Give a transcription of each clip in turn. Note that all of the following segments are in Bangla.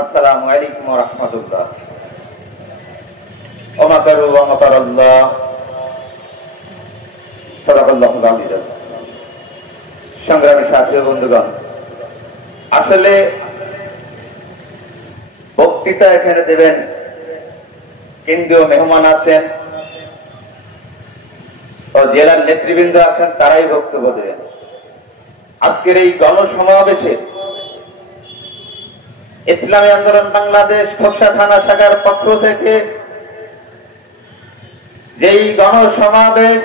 আসসালামু আলাইকুম ওয়া রাহমাতুল্লাহ। ওয়া মাকারু ওয়া মাকারাল্লাহ, সাদাকাল্লাহুল আযীম। সংগ্রামী সাথী ও বন্ধুগণ, আসলে বক্তৃতা এখানে দেবেন কেন্দ্রীয় মেহমান আছেন ও জেলার নেতৃবৃন্দ আছেন, তারাই বক্তব্য দেবেন। আজকের এই গণসমাবেশে ইসলামী আন্দোলন বাংলাদেশ খোকসা থানা শাখার পক্ষ থেকে যেই গণসমাবেশ,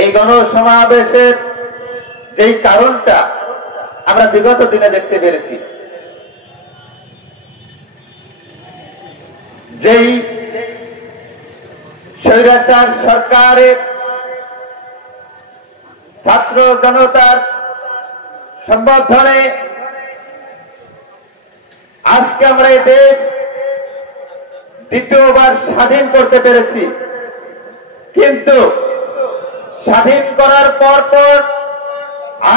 এই গণসমাবেশের যেই কারণটা আমরা বিগত দিনে দেখতে পেরেছি, যেই স্বৈরাচার সরকারের ছাত্র জনতার সম্বর্ধনে আজকে আমরা এই দেশ দ্বিতীয়বার স্বাধীন করতে পেরেছি। কিন্তু স্বাধীন করার পর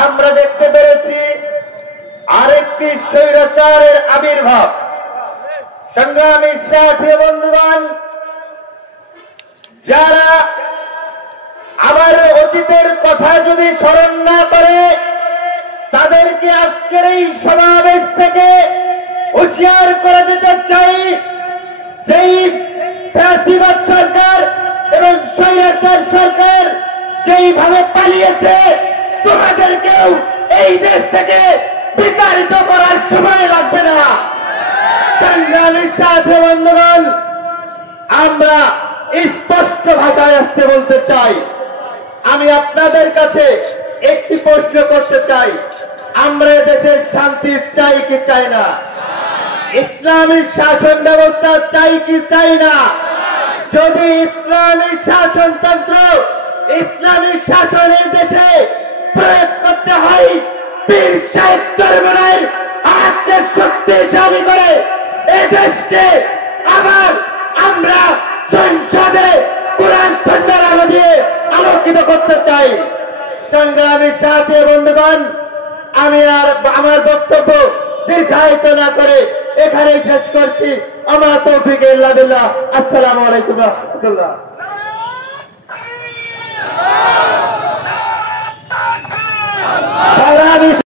আমরা দেখতে পেরেছি আরেকটি স্বৈরাচারের আবির্ভাব। সংগ্রামী সাথী বন্ধুগণ, যারা আবার অতীতের কথা যদি স্মরণ না করে, তাদেরকে আজকের এই সমাবেশ থেকে হুঁশিয়ার করে দিতে চাই, যেই ফ্যাসিবাদ সরকার এবং স্বৈরাচার সরকার যেইভাবে পালিয়েছে, তোমাদেরকেও এই দেশ থেকে বিতাড়িত করার সময় লাগবে না। সংগ্রামী সাথী বন্ধুগণ, আমরা স্পষ্ট ভাষায় আজকে বলতে চাই, আমি আপনাদের কাছে একটি প্রশ্ন করতে চাই, আমরা দেশের শান্তি চাই কি চাই না? ইসলামী শাসন ব্যবস্থা চাই কি চাই না? যদি ইসলামী শাসনতন্ত্র, ইসলামী শাসনের দেশে প্রয়োগ করতে হয়, পীর সাহেব চরমনের হাতকে শক্তিশালী করে এই দেশকে আবার আমরা সংসদে কোরআন খণ্ডের আলো দিয়ে আলোকিত করতে চাই। সংগ্রামী সাথী বন্ধুগণ, আমি আর আমার বক্তব্য দীর্ঘায়িত না করে এখানেই শেষ করছি। আমার তৌফিক ইল্লা বিল্লাহ। আসসালামু আলাইকুম ওয়া রাহমাতুল্লাহ।